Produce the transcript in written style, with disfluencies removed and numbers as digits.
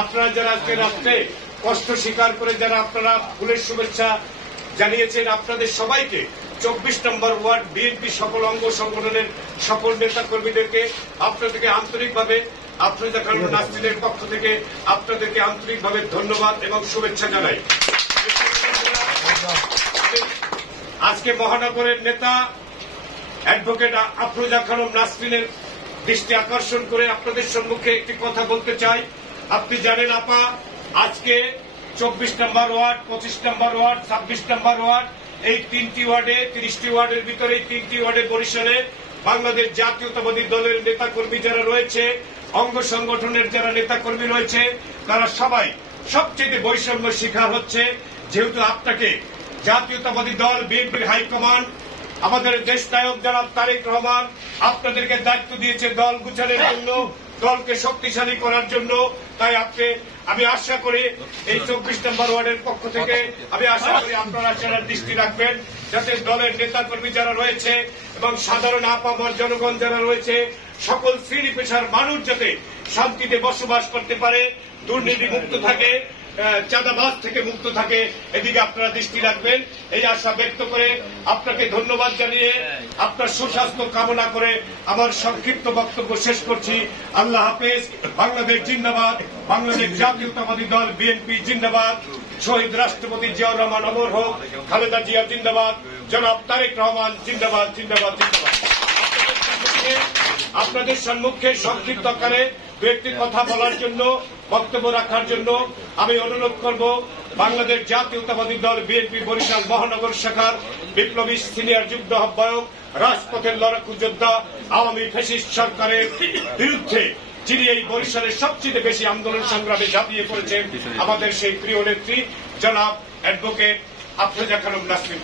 আপনারা যারা আজকে রাত্রে কষ্ট স্বীকার করে যারা আপনারা ফুলের শুভেচ্ছা জানিয়েছেন, আপনাদের সবাইকে 24 নম্বর ওয়ার্ড বিএনপি সকল অঙ্গ সংগঠনের সকল নেতা কর্মীদেরকে আপনাদেরকে আন্তরিকভাবে আফরোজা খানম নাসরিনের পক্ষ থেকে আপনাদেরকে আন্তরিকভাবে ধন্যবাদ এবং শুভেচ্ছা জানাই। আজকে মহানগরের নেতা অ্যাডভোকেট আফরোজা খানম নাসরিনের দৃষ্টি আকর্ষণ করে আপনাদের সম্মুখে একটি কথা বলতে চাই। আপনি জানেন আপা, আজকে 24 নম্বর ওয়ার্ড, 25 নম্বর ওয়ার্ড, 26 নম্বর ওয়ার্ড, এই 3টি ওয়ার্ডে 30টি ওয়ার্ডের ভিতরে এই 3টি ওয়ার্ডে বরিশালে বাংলাদেশ জাতীয়তাবাদী দলের নেতাকর্মী যারা রয়েছে, অঙ্গ সংগঠনের যারা নেতাকর্মী রয়েছে, তারা সবাই সবচেয়ে বৈষম্য শিকার হচ্ছে। যেহেতু আপনাকে জাতীয়তাবাদী দল বিএনপির হাইকমান্ড, আমাদের দেশ নায়ক জনাব তারেক রহমান আপনাদেরকে দায়িত্ব দিয়েছে দল গুছানোর জন্য, দলকে শক্তিশালী করার জন্য। তাই আমি আশা করি এই 24 নম্বর ওয়ার্ডের পক্ষ থেকে আমি আশা করি আপনারা সেটার দৃষ্টি রাখবেন, যাতে দলের নেতাকর্মী যারা রয়েছে এবং সাধারণ আপামর জনগণ যারা রয়েছে, সকল শ্রেণী পেশার মানুষ যাতে শান্তিতে বসবাস করতে পারে, দুর্নীতি মুক্ত থাকে, চাঁদাবাজ থেকে মুক্ত থাকে, এদিকে আপনারা দৃষ্টি রাখবেন। এই আশা ব্যক্ত করে আপনাকে ধন্যবাদ জানিয়ে আপনার সুস্বাস্থ্য কামনা করে আমার সংক্ষিপ্ত বক্তব্য শেষ করছি। আল্লাহ হাফেজ। বাংলাদেশ জিন্দাবাদ, বাংলাদেশ জাতীয়তাবাদী দল বিএনপি জিন্দাবাদ, শহীদ রাষ্ট্রপতি জিয়াউর রহমান অমর হোক, খালেদা জিয়া জিন্দাবাদ, জনাব তারেক রহমান জিন্দাবাদ জিন্দাবাদ জিন্দাবাদ। আপনাদের সম্মুখে সংক্ষিপ্ত আকারে দু একটি কথা বলার জন্য, বক্তব্য রাখার জন্য আমি অনুরোধ করব বাংলাদেশ জাতীয়তাবাদী দল বিএনপি বরিশাল মহানগর শাখার বিপ্লবী সিনিয়র যুগ্ম আহ্বায়ক, রাজপথের লড়াকু যোদ্ধা, আওয়ামী ফ্যাসিস্ট সরকারের বিরুদ্ধে যিনি এই বরিশালের সবচেয়ে বেশি আন্দোলন সংগ্রামে ঝাঁপিয়ে পড়েছেন, আমাদের সেই প্রিয় নেত্রী জনাব অ্যাডভোকেট আফরোজা খানম নাসরিন।